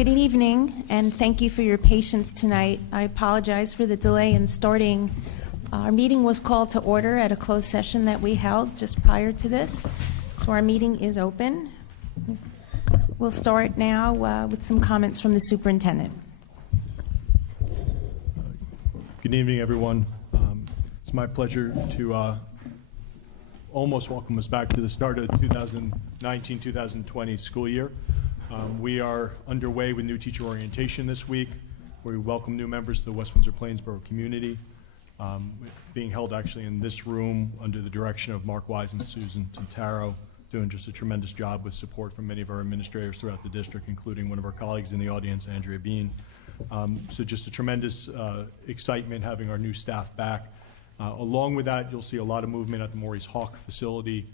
Good evening, and thank you for your patience tonight. I apologize for the delay in starting. Our meeting was called to order at a closed session that we held just prior to this, so our meeting is open. We'll start now with some comments from the superintendent. Good evening, everyone. It's my pleasure to almost welcome us back to the start of the 2019-2020 school year. We are underway with new teacher orientation this week, where we welcome new members to the West Windsor-Plainsboro community, being held actually in this room under the direction of Mark Wise and Susan Tintaro, doing just a tremendous job with support from many of our administrators throughout the district, including one of our colleagues in the audience, Andrea Bean. So just a tremendous excitement having our new staff back. Along with that, you'll see a lot of movement at the Maurice Hawk facility.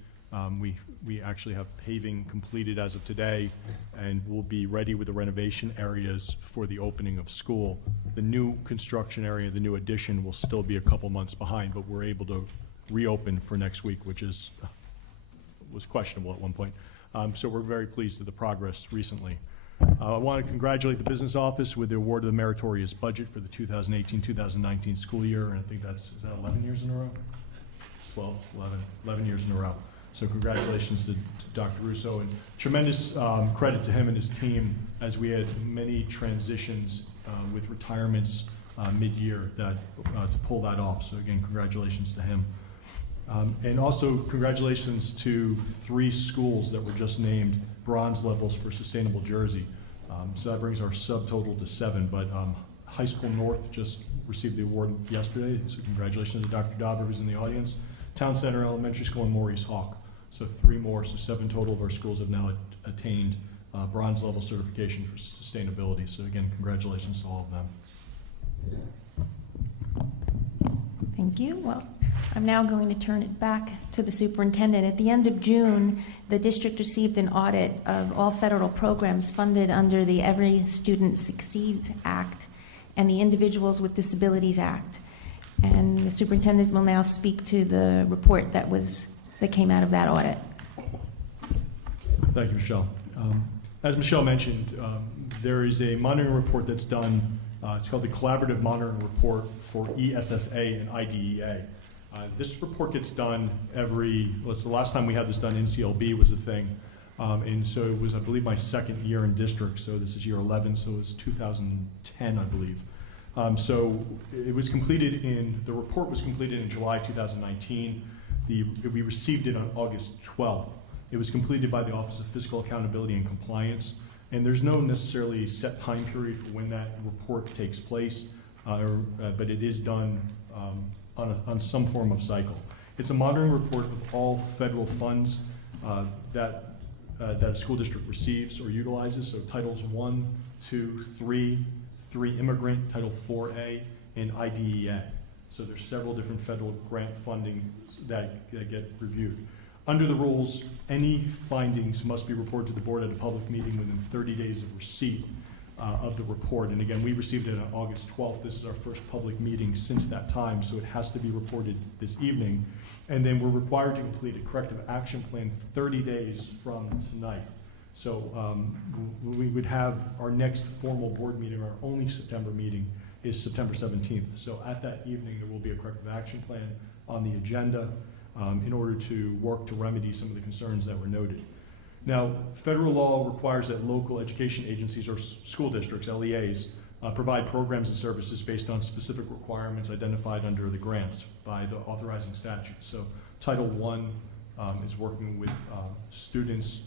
We actually have paving completed as of today, and we'll be ready with the renovation areas for the opening of school. The new construction area, the new addition, will still be a couple months behind, but we're able to reopen for next week, which was questionable at one point. So we're very pleased with the progress recently. I want to congratulate the business office with the award of the Meritorious budget for the 2018-2019 school year, and I think is that 11 years in a row? 11 years in a row. So congratulations to Dr. Russo, and tremendous credit to him and his team as we had many transitions with retirements mid-year to pull that off. So again, congratulations to him. And also congratulations to 3 schools that were just named bronze levels for Sustainable Jersey. So that brings our subtotal to 7, but High School North just received the award yesterday, so congratulations to Dr. Dauber, who's in the audience. Town Center Elementary School and Maurice Hawk. So 3 more, so 7 total of our schools have now attained bronze level certification for sustainability. So again, congratulations to all of them. Thank you. Well, I'm now going to turn it back to the superintendent. At the end of June, the district received an audit of all federal programs funded under the Every Student Succeeds Act and the Individuals with Disabilities Act. And the superintendent will now speak to the report that came out of that audit. Thank you, Michelle. As Michelle mentioned, there is a monitoring report that's done. It's called the Collaborative Monitoring Report for ESSA and IDEA. This report gets done the last time we had this done, NCLB was a thing. And so it was, I believe, my second year in district. So this is year 11, so it was 2010, I believe. So it was completed the report was completed in July 2019. We received it on August 12th. It was completed by the Office of Fiscal Accountability and Compliance. And there's no necessarily set time period for when that report takes place, but it is done on some form of cycle. It's a monitoring report of all federal funds that a school district receives or utilizes. So Titles 1, 2, 3 immigrant, Title 4A, and IDEA. So there's several different federal grant funding that get reviewed. Under the rules, any findings must be reported to the board at a public meeting within 30 days of receipt of the report. And again, we received it on August 12th. This is our first public meeting since that time, so it has to be reported this evening. And then we're required to complete a corrective action plan 30 days from tonight. So we would have our next formal board meeting, our only September meeting, is September 17th. So at that evening, there will be a corrective action plan on the agenda in order to work to remedy some of the concerns that were noted. Now, federal law requires that local education agencies or school districts, LEAs, provide programs and services based on specific requirements identified under the grants by the authorizing statute. So Title I is working with students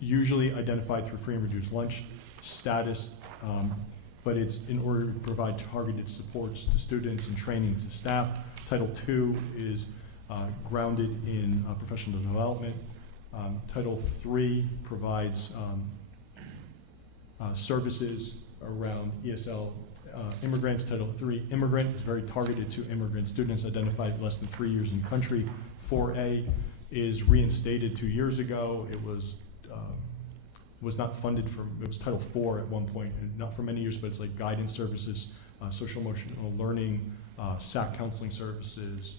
usually identified through free and reduced lunch status, but it's in order to provide targeted supports to students and training to staff. Title II is grounded in professional development. Title III provides services around ESL immigrants. Title III immigrant is very targeted to immigrant students identified less than 3 years in country. 4A is reinstated 2 years ago. It was not funded it was Title IV at one point, not for many years, but it's like guidance services, social emotional learning, SAC counseling services,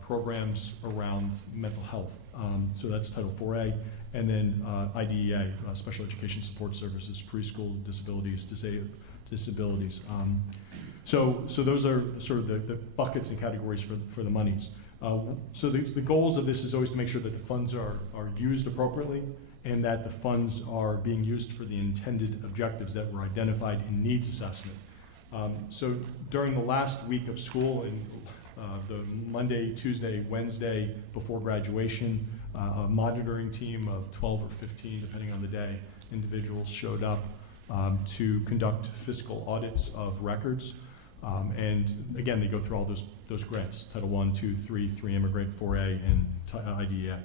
programs around mental health. So that's Title 4A. and then IDEA, Special Education Support Services, preschool disabilities, disabilities. So those are sort of the buckets and categories for the monies. So the goals of this is always to make sure that the funds are used appropriately and that the funds are being used for the intended objectives that were identified in needs assessment. So during the last week of school, and the Monday, Tuesday, Wednesday before graduation, a monitoring team of 12 or 15, depending on the day, individuals showed up to conduct fiscal audits of records. And again, they go through all those grants, Title I, II, III, 3 Immigrant, 4A, and IDEA.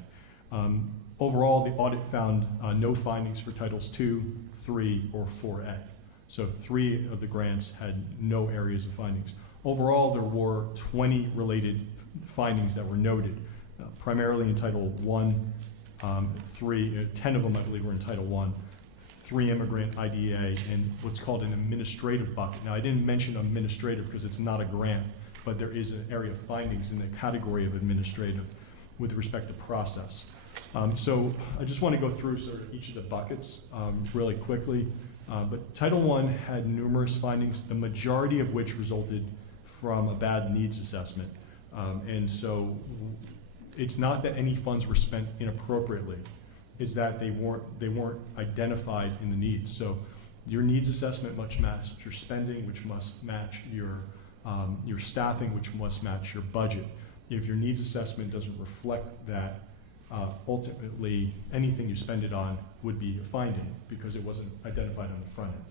Overall, the audit found no findings for Titles II, III, or 4A. So 3 of the grants had no areas of findings. Overall, there were 20 related findings that were noted, primarily in Title I, 10 of them, I believe, were in Title I, 3 Immigrant, IDEA, and what's called an administrative bucket. Now, I didn't mention administrative because it's not a grant, but there is an area of findings in the category of administrative with respect to process. So I just want to go through sort of each of the buckets really quickly. But Title I had numerous findings, the majority of which resulted from a bad needs assessment. And so it's not that any funds were spent inappropriately, it's that they weren't identified in the needs. So your needs assessment must match your spending, which must match your staffing, which must match your budget. If your needs assessment doesn't reflect that, ultimately anything you spend it on would be a finding because it wasn't identified on the front end.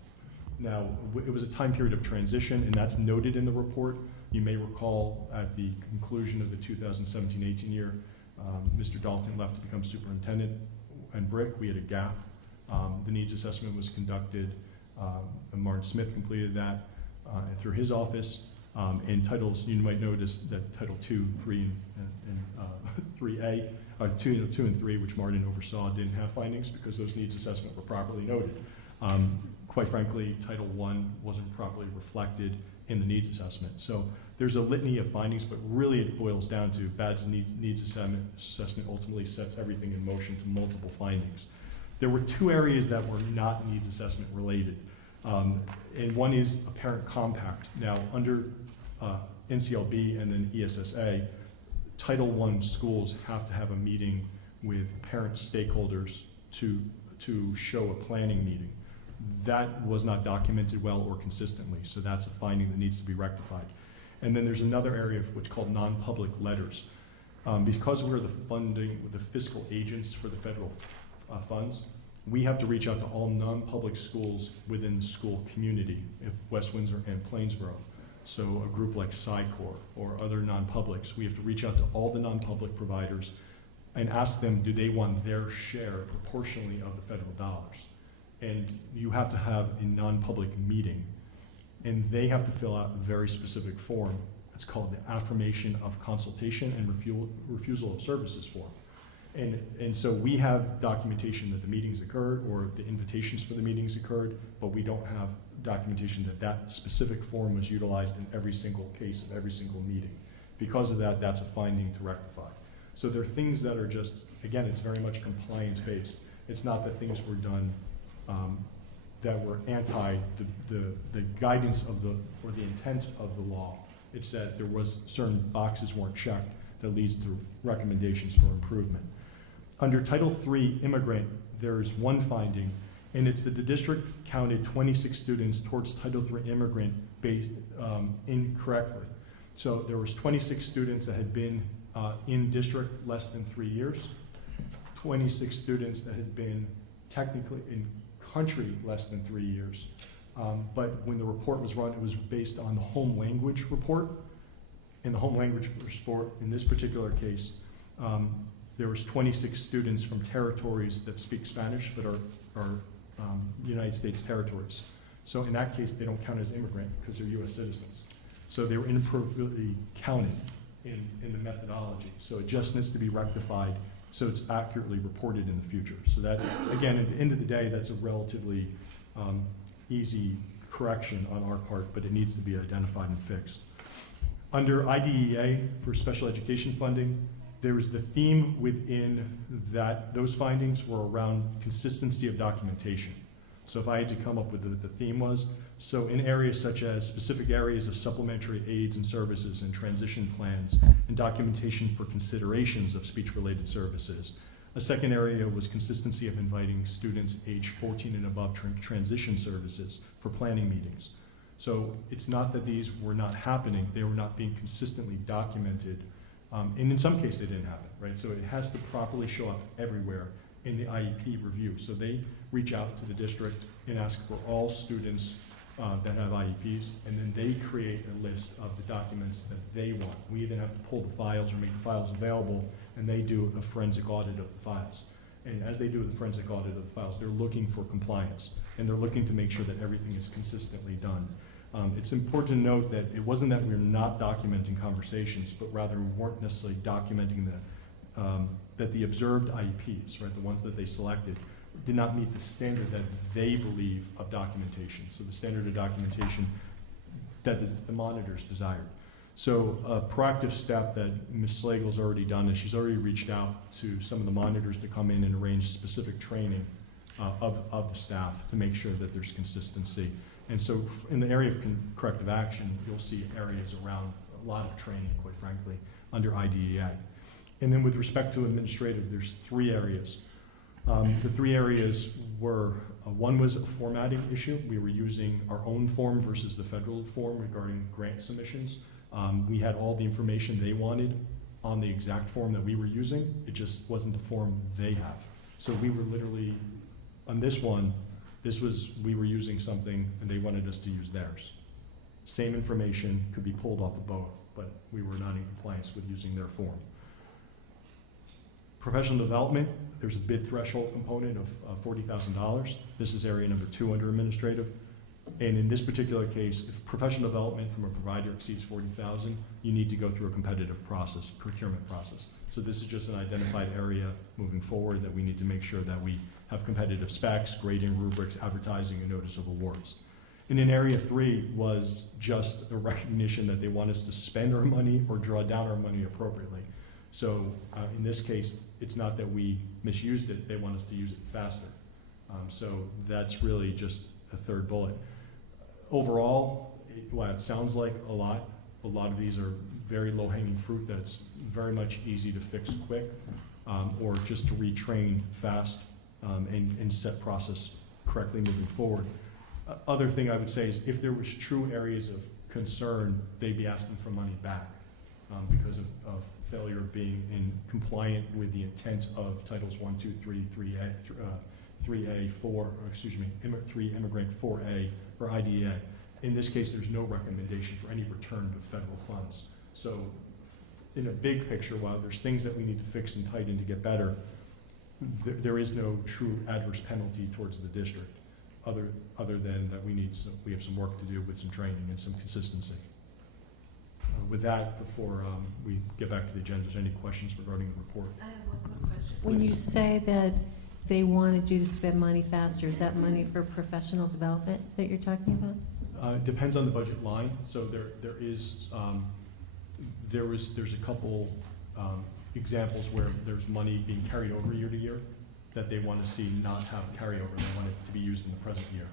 Now, it was a time period of transition, and that's noted in the report. You may recall at the conclusion of the 2017-18 year, Mr. Dalton left to become superintendent, and Brick, we had a gap. The needs assessment was conducted, and Martin Smith completed that through his office. And titles, you might notice that Title II, 3, and 3A, 2 and 3, which Martin oversaw, didn't have findings because those needs assessment were properly noted. Quite frankly, Title I wasn't properly reflected in the needs assessment. So there's a litany of findings, but really it boils down to bad needs assessment ultimately sets everything in motion to multiple findings. There were 2 areas that were not needs assessment related. And one is a parent compact. Now, under NCLB and then ESSA, Title I schools have to have a meeting with parent stakeholders to show a planning meeting. That was not documented well or consistently, so that's a finding that needs to be rectified. And then there's another area which is called non-public letters. Because we're the fiscal agents for the federal funds, we have to reach out to all non-public schools within the school community, if West Windsor and Plainsboro. So a group like PsyCorps or other non-publics, we have to reach out to all the non-public providers and ask them, do they want their share proportionally of the federal dollars? And you have to have a non-public meeting, and they have to fill out a very specific form. It's called the Affirmation of Consultation and Refusal of Services form. And so we have documentation that the meetings occurred or the invitations for the meetings occurred, but we don't have documentation that that specific form was utilized in every single case of every single meeting. Because of that, that's a finding to rectify. So there are things that are just, again, it's very much compliance-based. It's not that things were done that were anti the guidance of or the intent of the law. It's that there was certain boxes weren't checked that leads to recommendations for improvement. Under Title III Immigrant, there's one finding, and it's that the district counted 26 students towards Title III Immigrant incorrectly. So there was 26 students that had been in district less than 3 years, 26 students that had been technically in country less than 3 years. But when the report was run, it was based on the home language report. In the home language report, in this particular case, there was 26 students from territories that speak Spanish that are United States territories. So in that case, they don't count as immigrant because they're U.S. citizens. So they were inappropriately counted in the methodology. So it just needs to be rectified so it's accurately reported in the future. So that, again, at the end of the day, that's a relatively easy correction on our part, but it needs to be identified and fixed. Under IDEA for special education funding, There was the theme within those findings were around consistency of documentation. So if I had to come up with the theme was, so in areas such as specific areas of supplementary aids and services and transition plans and documentation for considerations of speech-related services. A second area was consistency of inviting students age 14 and above transition services for planning meetings. So it's not that these were not happening, they were not being consistently documented. And in some cases they didn't happen, right? So it has to properly show up everywhere in the IEP review. So they reach out to the district and ask for all students that have IEPs, and then they create a list of the documents that they want. We then have to pull the files or make the files available, and they do a forensic audit of the files. And as they do the forensic audit of the files, they're looking for compliance, and they're looking to make sure that everything is consistently done. It's important to note that it wasn't that we're not documenting conversations, but rather we weren't necessarily documenting that the observed IEPs, right, the ones that they selected, did not meet the standard that they believe of documentation. So the standard of documentation that the monitors desired. So a proactive step that Ms. Slagle's already done is she's already reached out to some of the monitors to come in and arrange specific training of the staff to make sure that there's consistency. And so in the area of corrective action, you'll see areas around a lot of training, quite frankly, under IDEA. And then with respect to administrative, there's 3 areas. The 3 areas were, one was a formatting issue. We were using our own form versus the federal form regarding grant submissions. We had all the information they wanted on the exact form that we were using. It just wasn't the form they have. So we were literally, on this one, we were using something and they wanted us to use theirs. Same information could be pulled off of both, but we were not in compliance with using their form. Professional development, there's a bid threshold component of $40,000. This is area number 2 under administrative. And in this particular case, if professional development from a provider exceeds $40,000, you need to go through a competitive process, procurement process. So this is just an identified area moving forward that we need to make sure that we have competitive specs, grading rubrics, advertising, and notice of awards. And in area 3 was just a recognition that they want us to spend our money or draw down our money appropriately. So in this case, it's not that we misused it, they want us to use it faster. So that's really just a third bullet. Overall, while it sounds like a lot of these are very low-hanging fruit that's very much easy to fix quick, or just to retrain fast and set process correctly moving forward. Other thing I would say is if there was true areas of concern, they'd be asking for money back because of failure of being in compliant with the intent of Titles 1, 2, 3, 3A, 4, 3 Immigrant 4A or IDEA. In this case, there's no recommendation for any return to federal funds. So in a big picture, while there's things that we need to fix and tighten to get better, there is no true adverse penalty towards the district, other than that we have some work to do with some training and some consistency. With that, before we get back to the agenda, is there any questions regarding the report? I have one more question. When you say that they wanted you to spend money faster, is that money for professional development that you're talking about? It depends on the budget line. So there's a couple examples where there's money being carried over year to year that they want to see not have carryover. They want it to be used in the present year.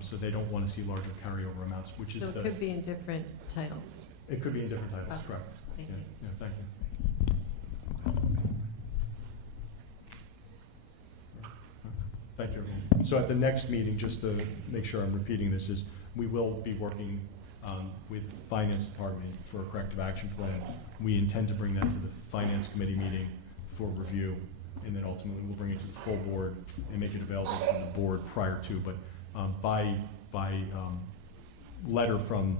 So they don't want to see larger carryover amounts, which is So it could be in different titles. It could be in different titles, Okay. correct. Thank Yeah, you. yeah, thank you. Thank you. So at the next meeting, just to make sure I'm repeating this, is we will be working with the Finance Department for a corrective action plan. We intend to bring that to the Finance Committee meeting for review, and then ultimately we'll bring it to the full board and make it available from the board prior to, but by letter from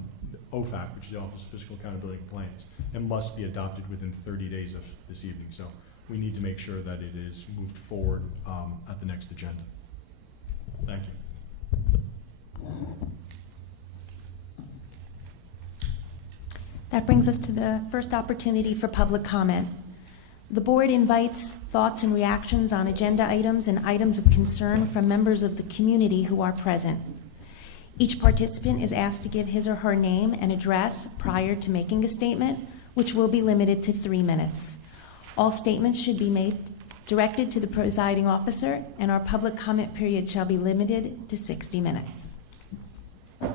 OFAC, which is the Office of Fiscal Accountability and Compliance, and must be adopted within 30 days of this evening. So we need to make sure that it is moved forward at the next agenda. Thank you. That brings us to the first opportunity for public comment. The board invites thoughts and reactions on agenda items and items of concern from members of the community who are present. Each participant is asked to give his or her name and address prior to making a statement, which will be limited to 3 minutes. All statements should be made directed to the presiding officer, and our public comment period shall be limited to 60 minutes. I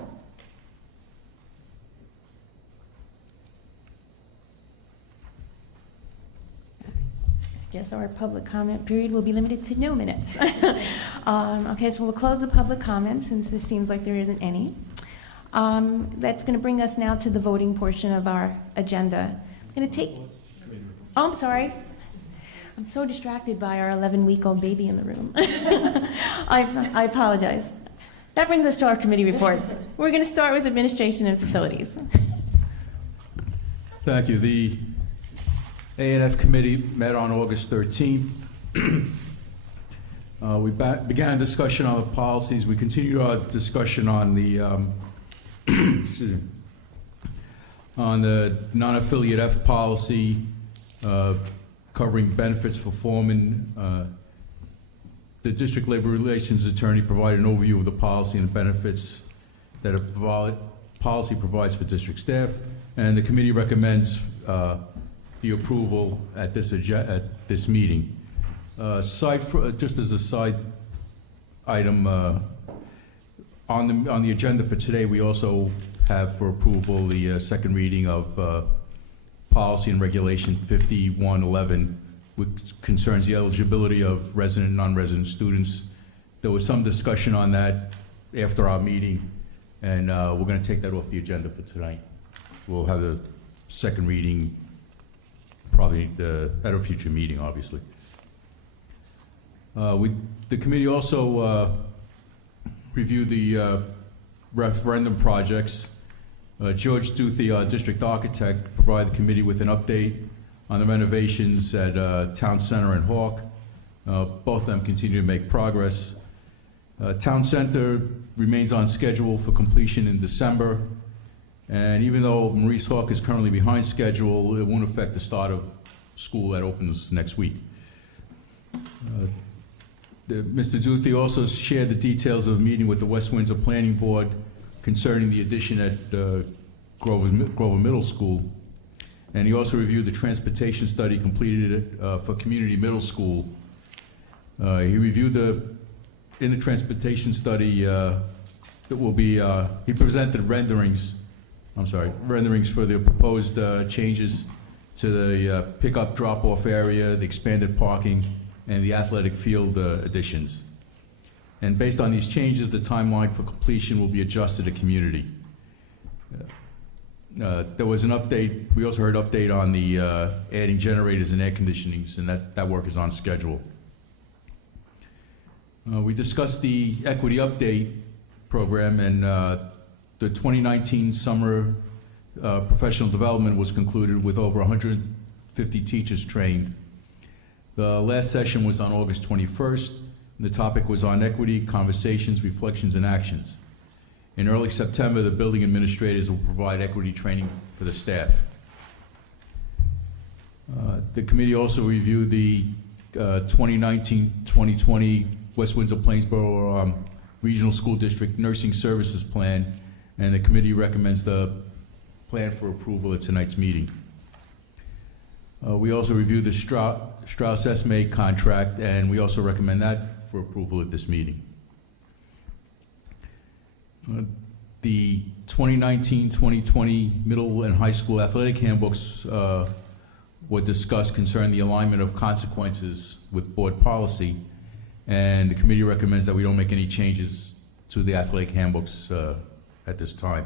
guess our public comment period will be limited to no minutes. Okay, so we'll close the public comments since there seems like there isn't any. That's going to bring us now to the voting portion of our agenda. I'm going to take... Oh, I'm sorry. I'm so distracted by our 11-week-old baby in the room. I apologize. That brings us to our committee reports. We're going to start with administration and facilities. Thank you. The A&F committee met on August 13th. We began a discussion on the policies. We continued our discussion on the on the non-affiliate F policy, covering benefits for foremen. The district labor relations attorney provided an overview of the policy and the benefits that a policy provides for district staff, and the committee recommends the approval at this meeting. Just as a side item, on the agenda for today, we also have for approval the second reading of policy and regulation 5111, which concerns the eligibility of resident and non-resident students. There was some discussion on that after our meeting, and we're going to take that off the agenda for tonight. We'll have the second reading probably at a future meeting, obviously. The committee also reviewed the referendum projects. George Duthie, our district architect, provided the committee with an update on the renovations at Town Center and Hawk. Both of them continue to make progress. Town Center remains on schedule for completion in December, and even though Maurice Hawk is currently behind schedule, it won't affect the start of school that opens next week. Mr. Duthie also shared the details of a meeting with the West Windsor Planning Board concerning the addition at Grover Middle School. And he also reviewed the transportation study completed for Community Middle School. He reviewed in the transportation study, he presented renderings for the proposed changes to the pickup drop-off area, the expanded parking, and the athletic field additions. And based on these changes, the timeline for completion will be adjusted to community. There was an update. We also heard update on the adding generators and air conditionings, and that work is on schedule. We discussed the equity update program, and the 2019 summer professional development was concluded with over 150 teachers trained. The last session was on August 21st. The topic was on equity, conversations, reflections, and actions. In early September, the building administrators will provide equity training for the staff. The committee also reviewed the 2019-2020 West Windsor-Plainsboro Regional School District Nursing Services Plan, and the committee recommends the plan for approval at tonight's meeting. We also reviewed the Strauss Esme contract, and we also recommend that for approval at this meeting. The 2019-2020 middle and high school athletic handbooks were discussed concerning the alignment of consequences with board policy, and the committee recommends that we don't make any changes to the athletic handbooks at this time.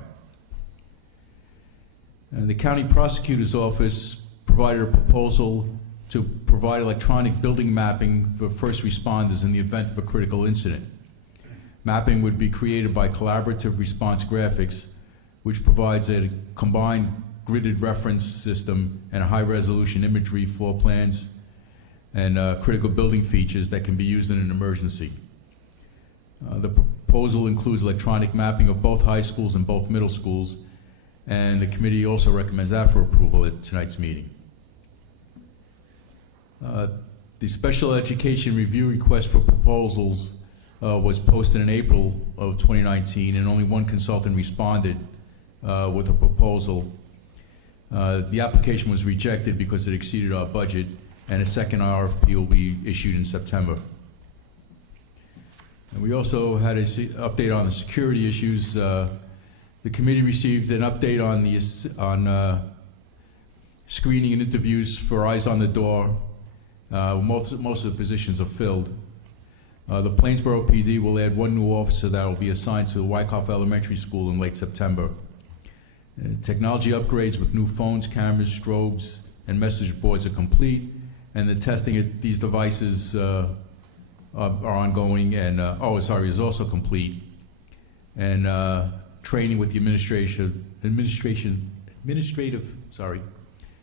And the county prosecutor's office provided a proposal to provide electronic building mapping for first responders in the event of a critical incident. Mapping would be created by Collaborative Response Graphics, which provides a combined gridded reference system and a high-resolution imagery, floor plans, and critical building features that can be used in an emergency. The proposal includes electronic mapping of both high schools and both middle schools, and the committee also recommends that for approval at tonight's meeting. The special education review request for proposals was posted in April of 2019, and only one consultant responded with a proposal. The application was rejected because it exceeded our budget, and a second RFP will be issued in September. And we also had an update on the security issues. The committee received an update on screening and interviews for Eyes on the Door. Most of the positions are filled. The Plainsboro PD will add one new officer that will be assigned to the Wyckoff Elementary School in late September. Technology upgrades with new phones, cameras, strobes, and message boards are complete, and the testing of these devices are ongoing, and is also complete. And training with the administrative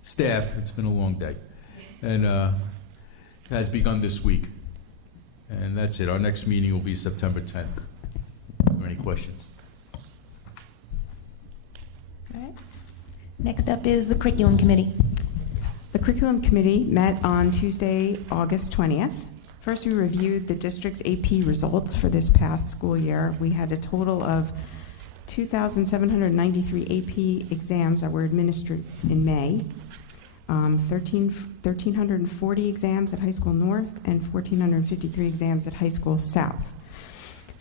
staff. It's been a long day, and has begun this week. And that's it. Our next meeting will be September 10th. Are there any questions? All right. Next up is the Curriculum Committee. The Curriculum Committee met on Tuesday, August 20th. First, we reviewed the district's AP results for this past school year. We had a total of 2,793 AP exams that were administered in May, 1,340 exams at High School North, and 1,453 exams at High School South.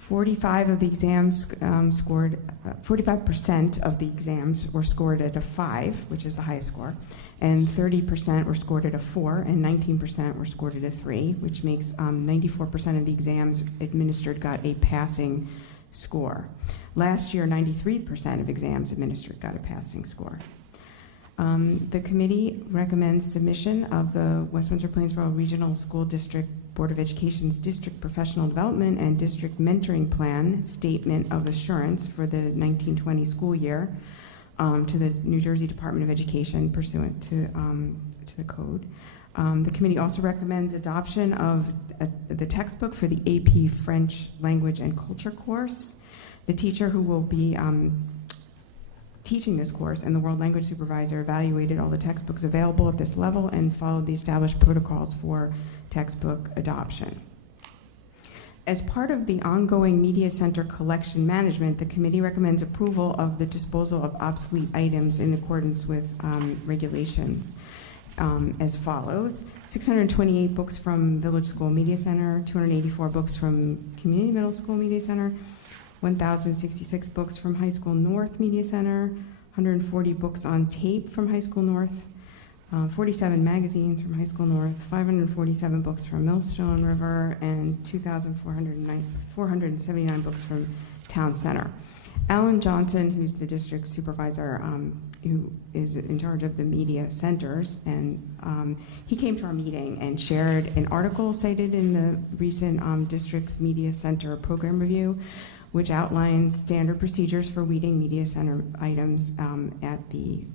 45% of the exams were scored at a 5, which is the highest score, and 30% were scored at a 4, and 19% were scored at a 3, which makes 94% of the exams administered got a passing score. Last year, 93% of exams administered got a passing score. The committee recommends submission of the West Windsor-Plainsboro Regional School District Board of Education's District Professional Development and District Mentoring Plan Statement of Assurance for the 1920 school year to the New Jersey Department of Education pursuant to the code. The committee also recommends adoption of the textbook for the AP French Language and Culture course. The teacher who will be teaching this course and the World Language Supervisor evaluated all the textbooks available at this level and followed the established protocols for textbook adoption. As part of the ongoing Media Center collection management, the committee recommends approval of the disposal of obsolete items in accordance with regulations as follows: 628 books from Village School Media Center, 284 books from Community Middle School Media Center, 1,066 books from High School North Media Center, 140 books on tape from High School North, 47 magazines from High School North, 547 books from Millstone River, and 2,479 books from Town Center. Alan Johnson, who's the district supervisor, who is in charge of the media centers, and he came to our meeting and shared an article cited in the recent district's media center program review, which outlines standard procedures for weeding media center items at the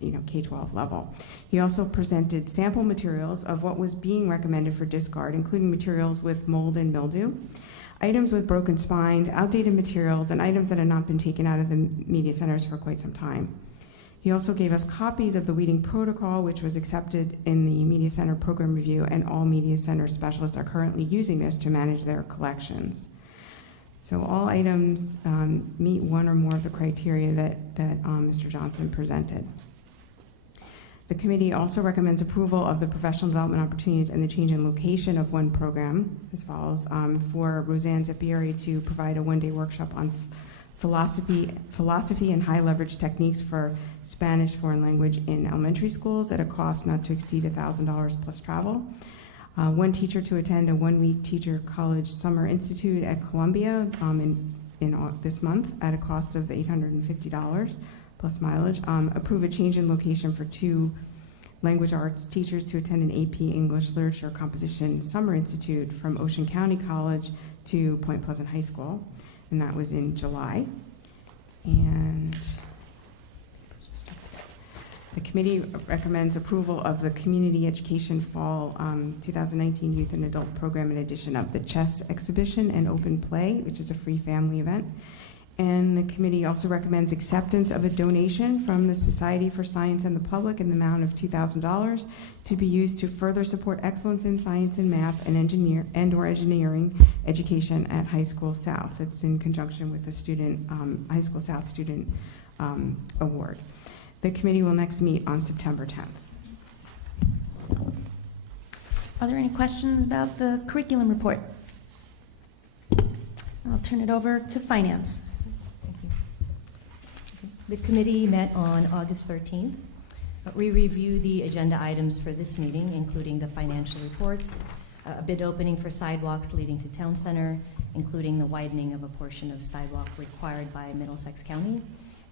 K-12 level. He also presented sample materials of what was being recommended for discard, including materials with mold and mildew, items with broken spines, outdated materials, and items that had not been taken out of the media centers for quite some time. He also gave us copies of the weeding protocol, which was accepted in the media center program review, and all media center specialists are currently using this to manage their collections. So all items meet one or more of the criteria that Mr. Johnson presented. The committee also recommends approval of the professional development opportunities and the change in location of one program as follows: for Roseanne Zeppieri to provide a one-day workshop on philosophy and high leverage techniques for Spanish foreign language in elementary schools at a cost not to exceed $1,000 plus travel. One teacher to attend a one-week teacher college summer institute at Columbia in this month at a cost of $850 plus mileage. Approve a change in location for 2 language arts teachers to attend an AP English Literature Composition Summer Institute from Ocean County College to Point Pleasant High School, and that was in July. And the committee recommends approval of the Community Education Fall 2019 Youth and Adult Program in addition of the chess exhibition and open play, which is a free family event. And the committee also recommends acceptance of a donation from the Society for Science and the Public in the amount of $2,000 to be used to further support excellence in science and math and engineering education at High School South. It's in conjunction with the High School South Student Award. The committee will next meet on September 10th. Are there any questions about the curriculum report? I'll turn it over to finance. Thank you. The committee met on August 13th. We reviewed the agenda items for this meeting, including the financial reports, a bid opening for sidewalks leading to Town Center, including the widening of a portion of sidewalk required by Middlesex County,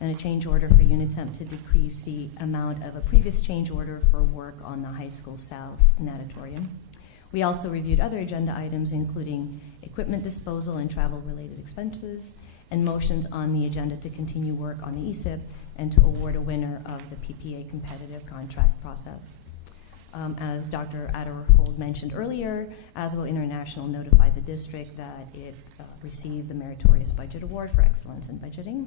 and a change order for Unitemp to decrease the amount of a previous change order for work on the High School South natatorium. We also reviewed other agenda items, including equipment disposal and travel-related expenses, and motions on the agenda to continue work on the ESIP and to award a winner of the PPA competitive contract process. As Dr. Adderhold mentioned earlier, Aswell International notified the district that it received the Meritorious Budget Award for Excellence in Budgeting.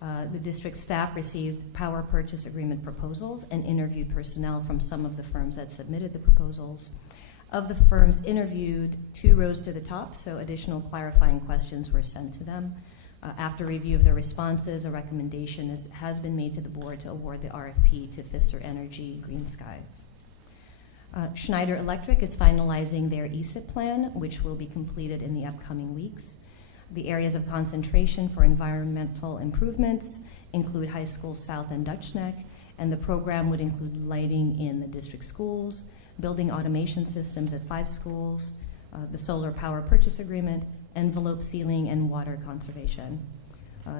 The district staff received power purchase agreement proposals and interviewed personnel from some of the firms that submitted the proposals. Of the firms interviewed, 2 rose to the top, so additional clarifying questions were sent to them. After review of their responses, a recommendation has been made to the board to award the RFP to Pfister Energy Green Skies. Schneider Electric is finalizing their ESIP plan, which will be completed in the upcoming weeks. The areas of concentration for environmental improvements include High School South and Dutch Neck, and the program would include lighting in the district schools, building automation systems at 5 schools, the solar power purchase agreement, envelope sealing, and water conservation.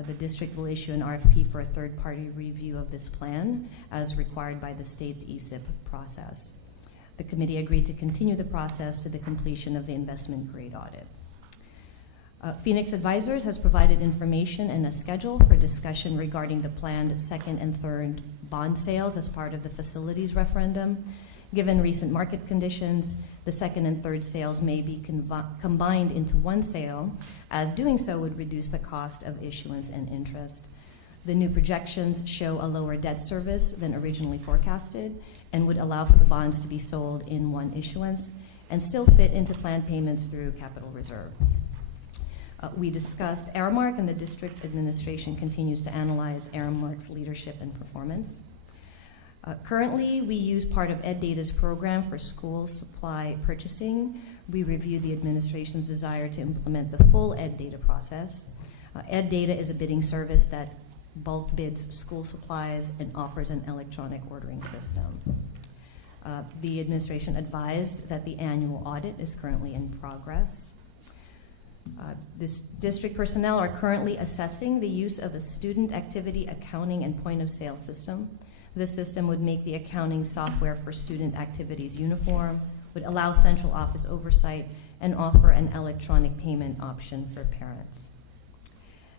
The district will issue an RFP for a third-party review of this plan as required by the state's ESIP process. The committee agreed to continue the process to the completion of the investment grade audit. Phoenix Advisors has provided information and a schedule for discussion regarding the planned second and third bond sales as part of the facilities referendum. Given recent market conditions, the second and third sales may be combined into one sale, as doing so would reduce the cost of issuance and interest. The new projections show a lower debt service than originally forecasted and would allow for the bonds to be sold in one issuance and still fit into planned payments through capital reserve. We discussed Aramark, and the district administration continues to analyze Aramark's leadership and performance. Currently, we use part of EdData's program for school supply purchasing. We review the administration's desire to implement the full EdData process. EdData is a bidding service that bulk bids school supplies and offers an electronic ordering system. The administration advised that the annual audit is currently in progress. This district personnel are currently assessing the use of a student activity accounting and point of sale system. This system would make the accounting software for student activities uniform, would allow central office oversight, and offer an electronic payment option for parents.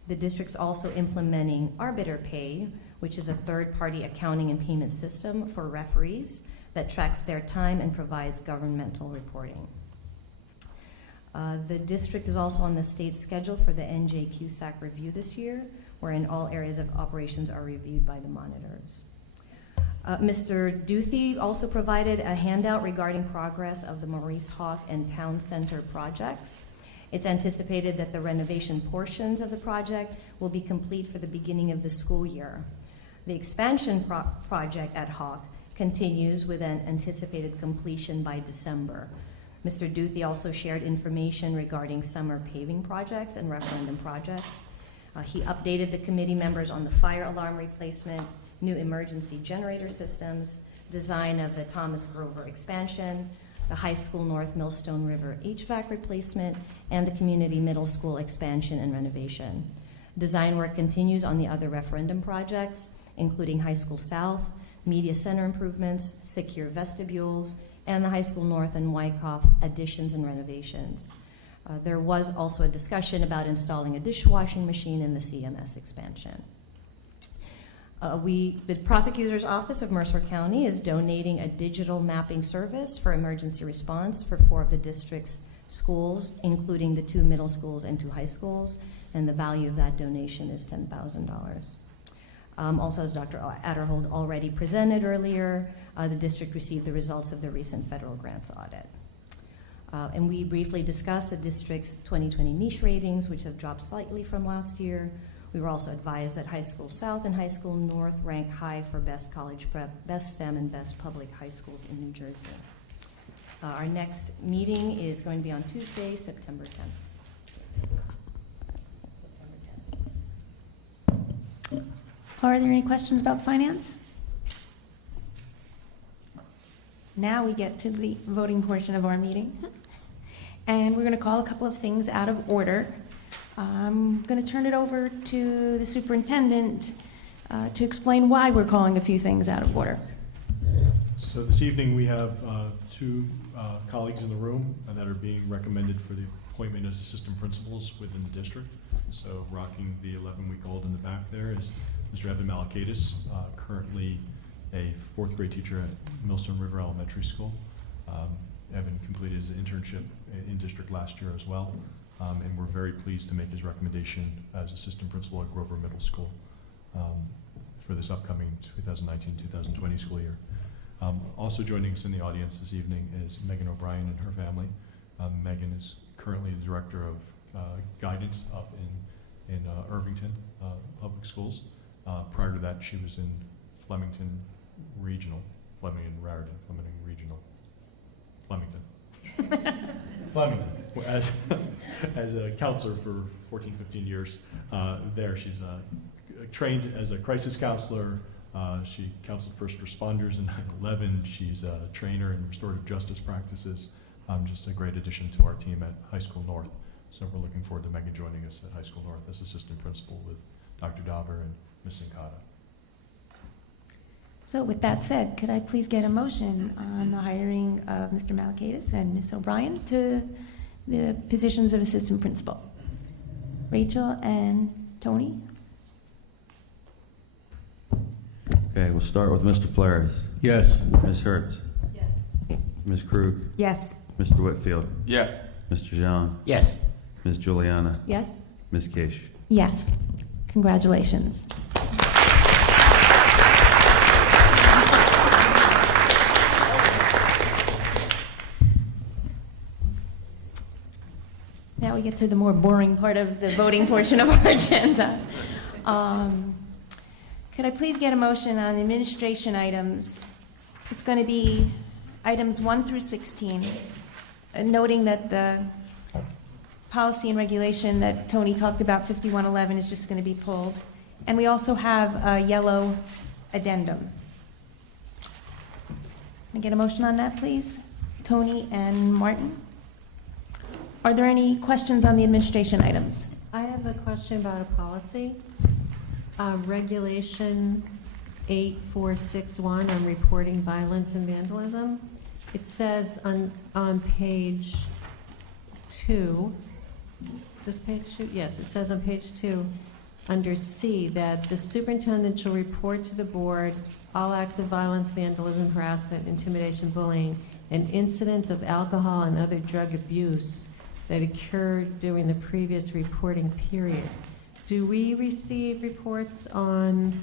The district's also implementing Arbiter Pay, which is a third-party accounting and payment system for referees that tracks their time and provides governmental reporting. The district is also on the state schedule for the NJQSAC review this year, wherein all areas of operations are reviewed by the monitors. Mr. Duthie also provided a handout regarding progress of the Maurice Hawk and Town Center projects. It's anticipated that the renovation portions of the project will be complete for the beginning of the school year. The expansion project at Hawk continues with an anticipated completion by December. Mr. Duthie also shared information regarding summer paving projects and referendum projects. He updated the committee members on the fire alarm replacement, new emergency generator systems, design of the Thomas Grover expansion, the High School North Millstone River HVAC replacement, and the community middle school expansion and renovation. Design work continues on the other referendum projects, including High School South, media center improvements, secure vestibules, and the High School North and Wyckoff additions and renovations. There was also a discussion about installing a dishwashing machine in the CMS expansion. The Prosecutor's Office of Mercer County is donating a digital mapping service for emergency response for 4 of the district's schools, including the 2 middle schools and 2 high schools, and the value of that donation is $10,000. Also, as Dr. Adderhold already presented earlier, the district received the results of the recent federal grants audit. And we briefly discussed the district's 2020 niche ratings, which have dropped slightly from last year. We were also advised that High School South and High School North rank high for best college prep, best STEM, and best public high schools in New Jersey. Our next meeting is going to be on Tuesday, September 10th. September 10th. Are there any questions about finance? Now we get to the voting portion of our meeting. And we're going to call a couple of things out of order. I'm going to turn it over to the superintendent to explain why we're calling a few things out of order. So this evening, we have two colleagues in the room that are being recommended for the appointment as assistant principals within the district. So rocking the 11-week-old in the back there is Mr. Evan Malakadis, currently a fourth grade teacher at Millstone River Elementary School. Evan completed his internship in district last year as well, and we're very pleased to make his recommendation as assistant principal at Grover Middle School for this upcoming 2019-2020 school year. Also joining us in the audience this evening is Megan O'Brien and her family. Megan is currently the director of guidance up in Irvington Public Schools. Prior to that, she was in Flemington Regional, Flemington Regional, as a counselor for 14, 15 years there. She's trained as a crisis counselor. She counseled first responders in 9/11. She's a trainer in restorative justice practices. Just a great addition to our team at High School North. So we're looking forward to Megan joining us at High School North as assistant principal with Dr. Dauber and Ms. Sincata. So with that said, could I please get a motion on the hiring of Mr. Malakadis and Ms. O'Brien to the positions of assistant principal? Rachel and Tony? Okay, we'll start with Mr. Flores. Yes. Ms. Hertz. Yes. Ms. Krug. Yes. Mr. Whitfield. Yes. Mr. Jean. Yes. Ms. Juliana. Yes. Ms. Kish. Yes. Congratulations. Now we get to the more boring part of the voting portion of our agenda. Could I please get a motion on administration items? It's going to be items 1 through 16, noting that the policy and regulation that Tony talked about, 5111, is just going to be pulled. And we also have a yellow addendum. Can I get a motion on that, please? Tony and Martin? Are there any questions on the administration items? I have a question about a policy. Regulation 8461 on reporting violence and vandalism. It says on page 2, is this page 2? Yes, it says on page 2, under C, that the superintendent shall report to the board all acts of violence, vandalism, harassment, intimidation, bullying, and incidents of alcohol and other drug abuse that occurred during the previous reporting period. Do we receive reports on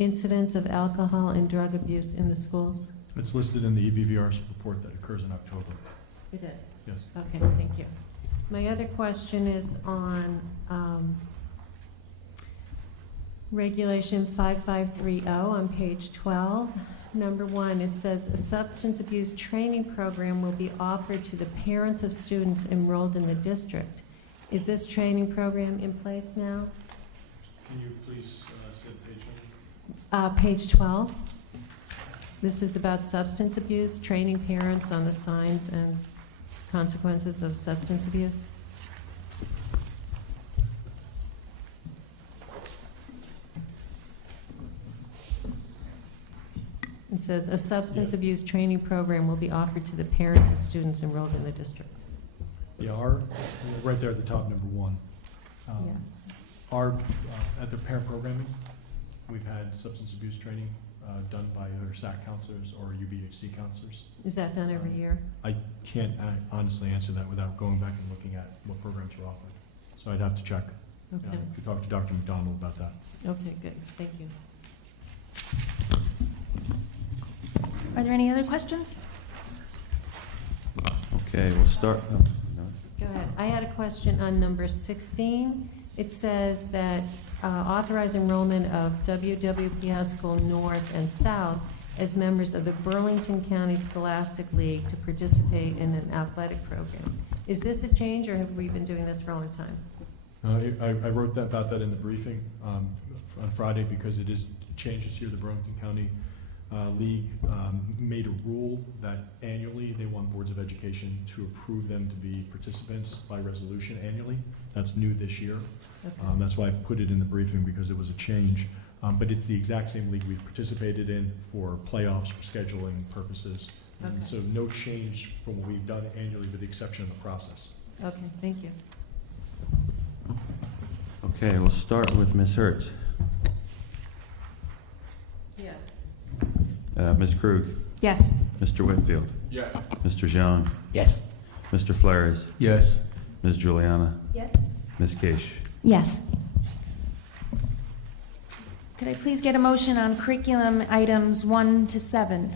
incidents of alcohol and drug abuse in the schools? It's listed in the EBVR's report that occurs in October. It is. Yes. Okay, thank you. My other question is on Regulation 5530 on page 12. Number 1, it says a substance abuse training program will be offered to the parents of students enrolled in the district. Is this training program in place now? Can you please say the page number? Page 12. This is about substance abuse, training parents on the signs and consequences of substance abuse. It says a substance abuse training program will be offered to the parents of students enrolled in the district. Yeah, right there at the top, number 1. Yeah. Our at the parent programming, we've had substance abuse training done by either SAC counselors or UBHC counselors. Is that done every year? I can't honestly answer that without going back and looking at what programs are offered. So I'd have to check. Okay. You could talk to Dr. McDonald about that. Okay, good. Thank you. Are there any other questions? Okay, we'll start. Oh, no. Go ahead. I had a question on number 16. It says that authorize enrollment of WWP High School North and South as members of the Burlington County Scholastic League to participate in an athletic program. Is this a change, or have we been doing this for a long time? I wrote about that in the briefing on Friday because it is changes here. The Burlington County League made a rule that annually they want boards of education to approve them to be participants by resolution annually. That's new this year. Okay. That's why I put it in the briefing, because it was a change. But it's the exact same league we've participated in for playoffs, for scheduling purposes. And Okay. so no change from what we've done annually with the exception of the process. Okay, thank you. Okay, we'll start with Ms. Hertz. Yes. Ms. Krug, Yes. Mr. Whitfield, Yes. Mr. Jean, Yes. Mr. Flores, Yes. Ms. Juliana, Yes. Ms. Case. Yes. Could I please get a motion on curriculum items 1 to 7?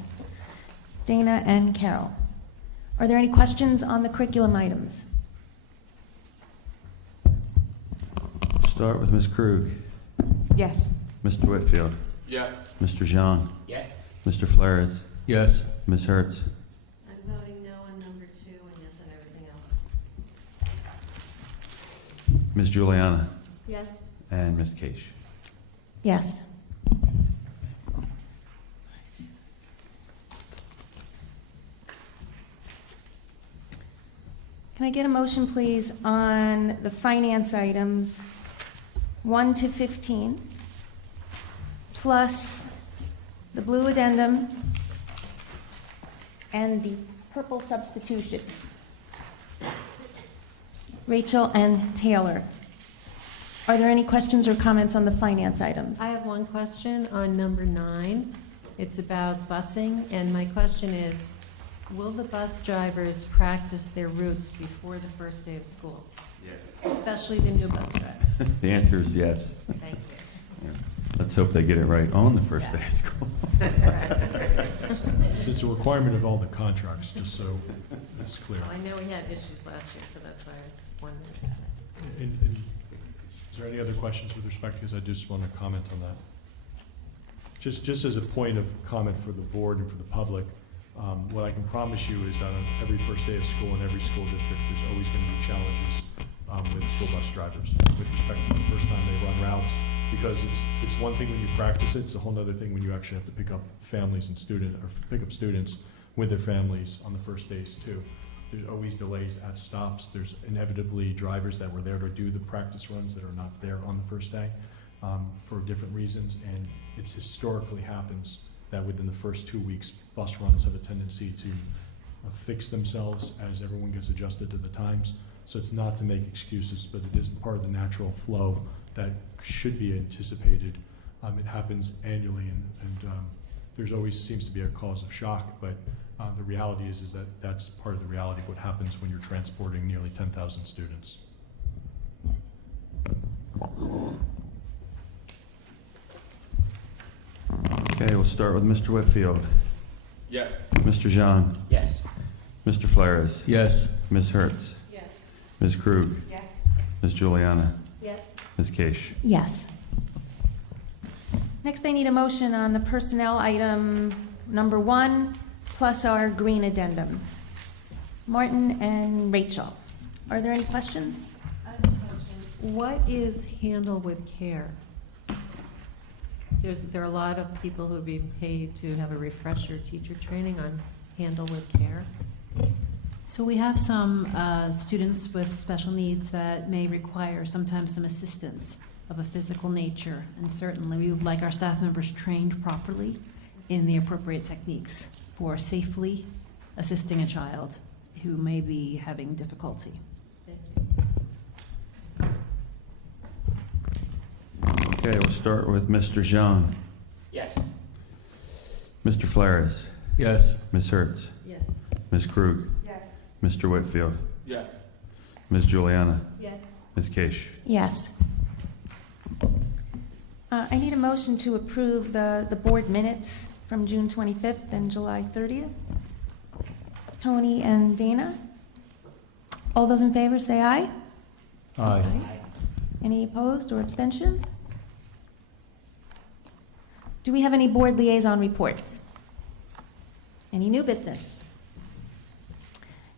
Dana and Carol. Are there any questions on the curriculum items? Start with Ms. Krug, Yes. Mr. Whitfield, Yes. Mr. Jean, Yes. Mr. Flores, Yes. Ms. Hertz, I'm voting no on number 2 and yes on everything else. Ms. Juliana, Yes. and Ms. Case. Yes. Can I get a motion, please, on the finance items 1 to 15, plus the blue addendum and the purple substitution? Rachel and Taylor. Are there any questions or comments on the finance items? I have one question on number 9. It's about busing, and my question is, will the bus drivers practice their routes before the first day of school? Yes. Especially the new bus driver. The answer is yes. Thank you. Let's hope they get it right on the first day of school. It's a requirement of all the contracts, just so it's clear. Well, I know we had issues last year, so that's why I was wondering about it. And is there any other questions with respect, because I just want to comment on that? Just as a point of comment for the board and for the public, what I can promise you is that on every first day of school in every school district, there's always going to be challenges with school bus drivers with respect to the first time they run routes, because it's one thing when you practice it, it's a whole other thing when you actually have to pick up families and pick up students with their families on the first days too. There's always delays at stops. There's inevitably drivers that were there to do the practice runs that are not there on the first day for different reasons, and it's historically happens that within the first 2 weeks, bus runs have a tendency to fix themselves as everyone gets adjusted to the times. So it's not to make excuses, but it is part of the natural flow that should be anticipated. It happens annually, and there's always seems to be a cause of shock, but the reality is that that's part of the reality of what happens when you're transporting nearly 10,000 students. Okay, we'll start with Mr. Whitfield, Yes. Mr. Jean, Yes. Mr. Flores, Yes. Ms. Hertz, Yes. Ms. Krug, Yes. Ms. Juliana, Yes. Ms. Case. Yes. Next, I need a motion on the personnel item number 1, plus our green addendum. Martin and Rachel. Are there any questions? I have a question. What is handle with care? There are a lot of people who are being paid to have a refresher teacher training on handle with care. So we have some students with special needs that may require sometimes some assistance of a physical nature, and certainly we would like our staff members trained properly in the appropriate techniques for safely assisting a child who may be having difficulty. Thank you. Okay, we'll start with Mr. Jean, Yes. Mr. Flores, Yes. Ms. Hertz, Yes. Ms. Krug, Yes. Mr. Whitfield, Yes. Ms. Juliana, Yes. Ms. Case. Yes. I need a motion to approve the board minutes from June 25th and July 30th. Tony and Dana? All those in favor say aye. Aye. Any opposed or abstentions? Do we have any board liaison reports? Any new business?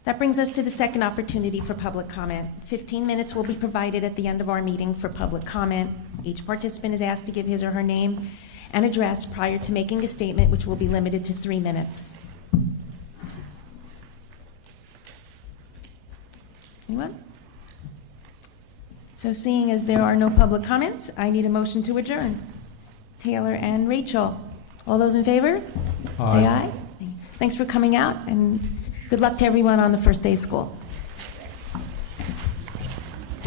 That brings us to the second opportunity for public comment. 15 minutes will be provided at the end of our meeting for public comment. Each participant is asked to give his or her name and address prior to making a statement, which will be limited to 3 minutes. Anyone? So seeing as there are no public comments, I need a motion to adjourn. Taylor and Rachel, all those in favor? Aye. Say aye. Thanks for coming out, and good luck to everyone on the first day of school.